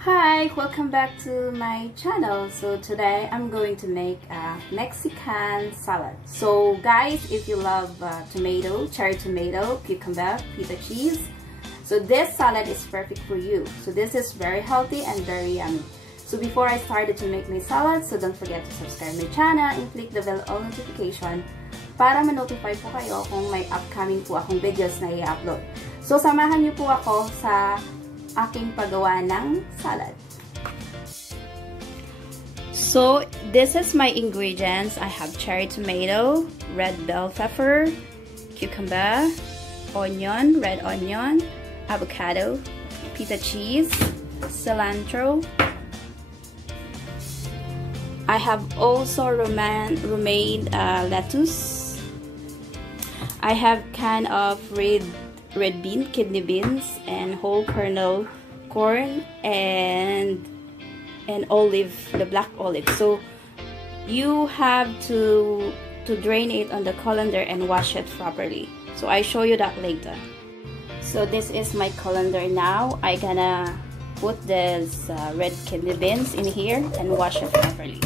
Hi, welcome back to my channel. So today I'm going to make a Mexican salad. So guys, if you love tomato, cherry tomato, cucumber, feta cheese, so this salad is perfect for you. So this is very healthy and very yummy. So before I started to make my salad, so don't forget to subscribe my channel and click the bell all notification para ma-notify po kayo kung may upcoming po akong videos na i-upload. So samahan niyo po ako sa aking paggawa ng salad. So this is my ingredients. I have cherry tomato, red bell pepper, cucumber, onion, red onion, avocado, feta cheese, cilantro. I have also romaine lettuce. I have can of red kidney beans and whole kernel corn and olive, the black olive. So you have to drain it on the colander and wash it properly. So I show you that later. So this is my colander now. I gonna put this red kidney beans in here and wash it properly.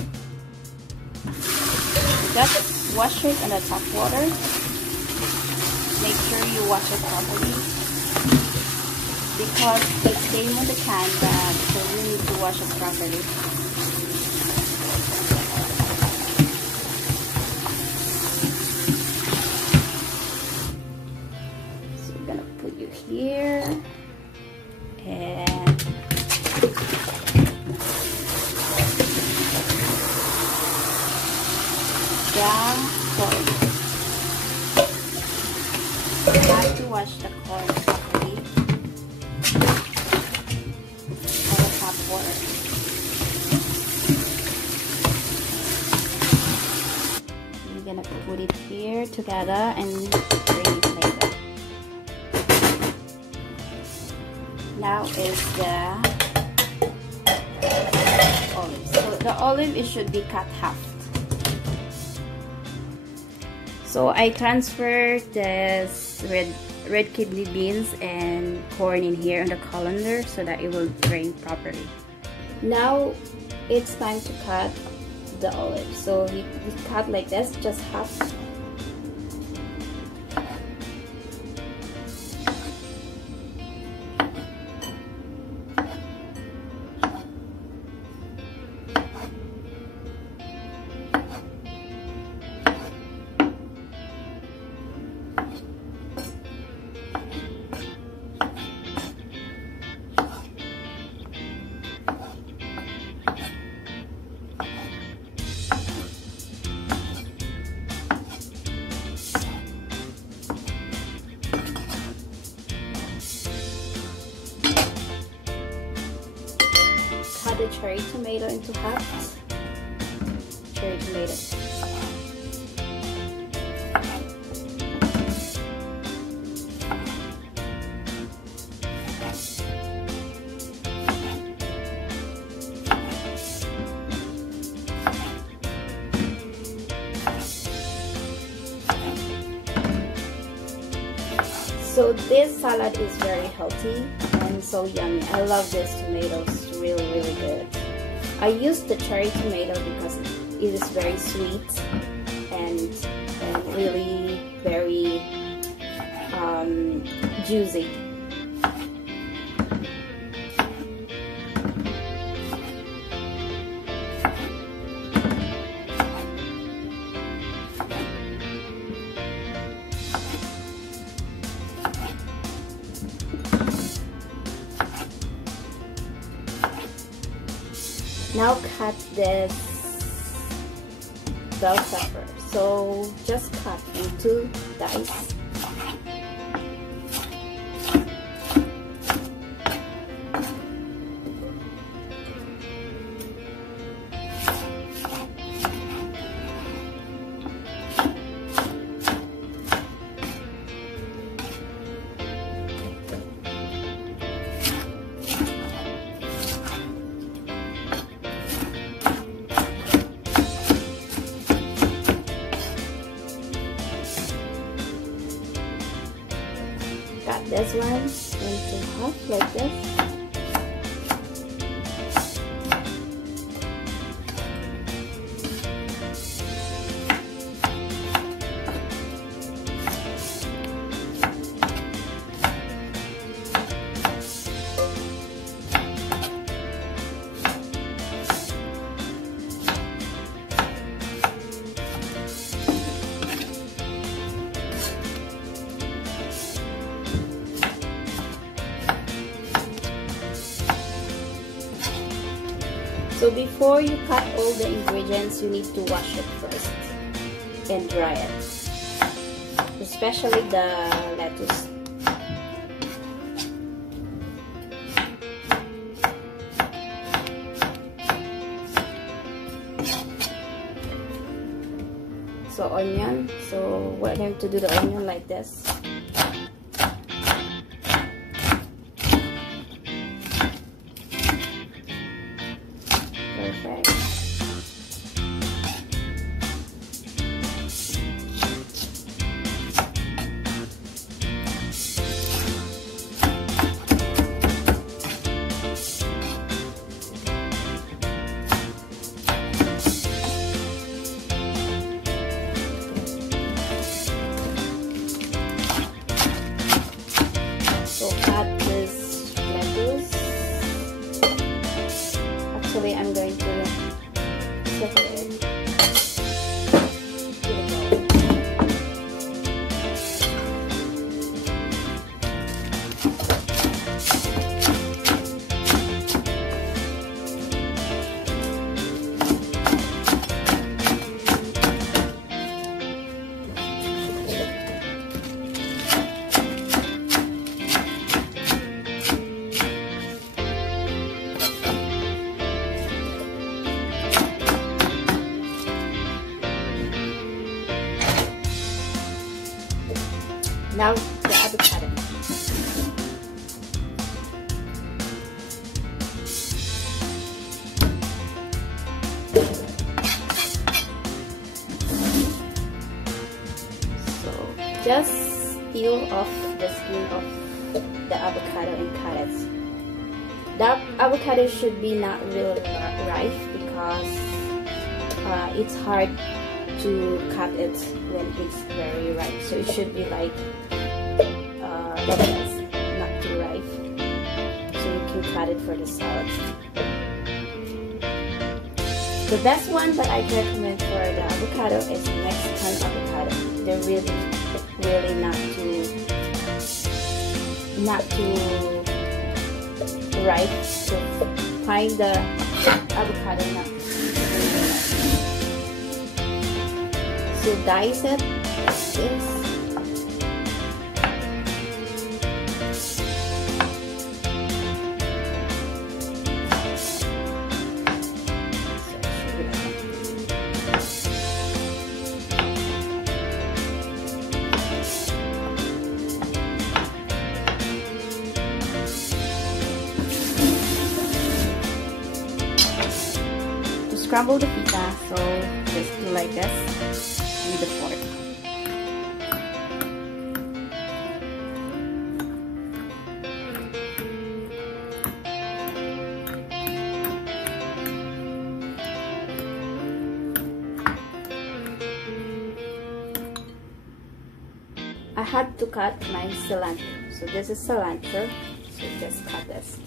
Just wash it in the tap water. Make sure you wash it properly because it came on the can, so you need to wash it properly. So we're gonna put you here and corn. You have to wash the corn properly on the tap water. We're gonna put it here together and bring it later. Now is the olive. So the olive, it should be cut half. So I transfer this red kidney beans and corn in here on the colander so that it will drain properly. Now it's time to cut the olive. So we cut like this, just half. Cut the cherry tomato into half. Cherry tomato. So this salad is very healthy and so yummy. I love this tomatoes, really good. I use the cherry tomato because it is very sweet and really very juicy. Now cut this bell pepper. So just cut into dice. cut this one into half like this. So before you cut all the ingredients, you need to wash it first and dry it, especially the lettuce. So onion, so we're going to do the onion like this. Perfect. So add this lettuce. Actually, I'm going to separate it. Now the avocado. So just peel off the skin of the avocado and cut it. The avocado should be not really ripe because it's hard to cut it when it's very ripe. So it should be like this, not too ripe, so you can cut it for the salad. The best one that I can recommend for the avocado is Mexican avocado. They're really not too ripe, so find the avocado not so dice it like this. To scramble the feta, so just do like this with the fork. I had to cut my cilantro. So this is cilantro. So just cut this.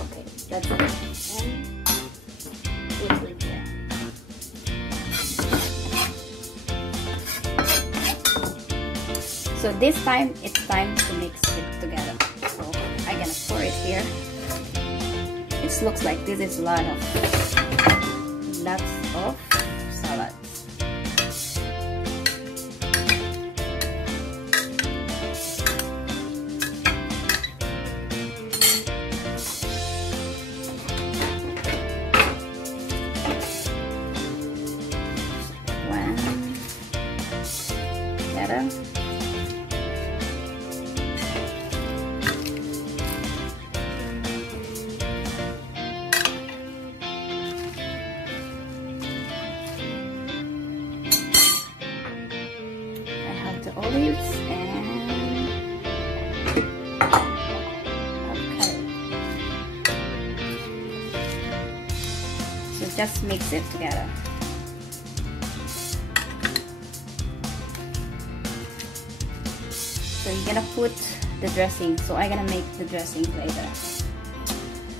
Okay, that's it. And put it here. So this time it's time to mix it together. So I'm gonna pour it here. It looks like this is lots of salad. One, better. olives and avocado. So just mix it together. So you're gonna put the dressing. So I'm gonna make the dressing later.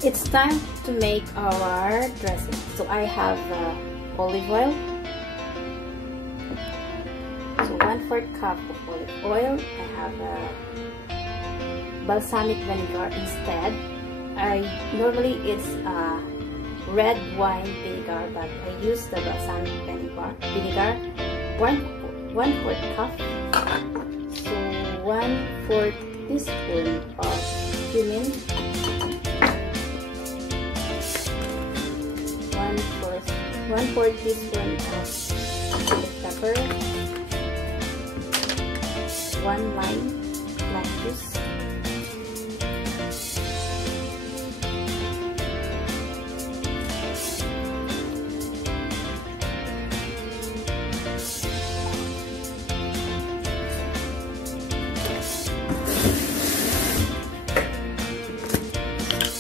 It's time to make our dressing. So I have olive oil. So 1/4 cup of olive oil. I have balsamic vinegar instead. Normally it's red wine vinegar, but I use the balsamic vinegar. 1/4 cup. So 1/4 teaspoon of cumin. 1/4 teaspoon of pepper. 1 lime juice.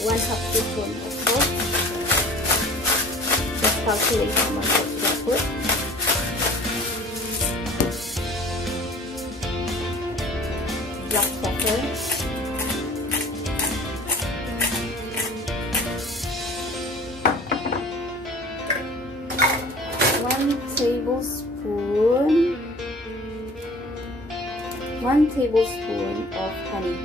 One half teaspoon of salt. Just calculate how much salt you can put. Black pepper. 1 tablespoon of honey.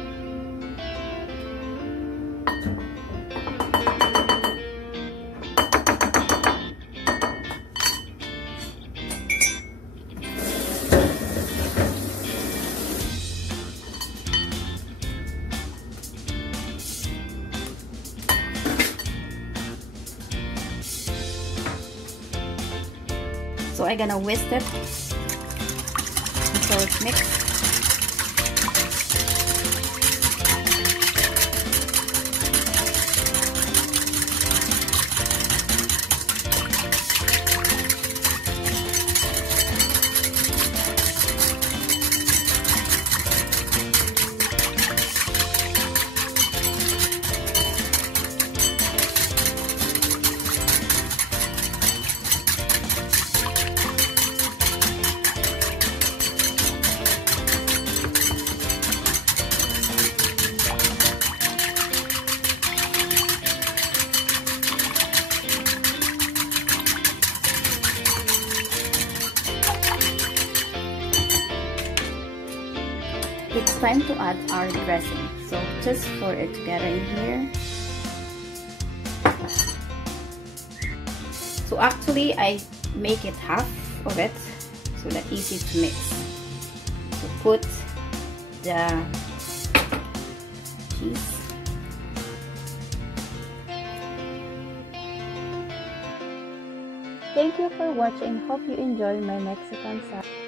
So I'm gonna whisk it until it's mixed. It's time to add our dressing. So just pour it together in here. So actually I make it half of it so that easy to mix. So put the cheese. Thank you for watching. Hope you enjoy my Mexican salad.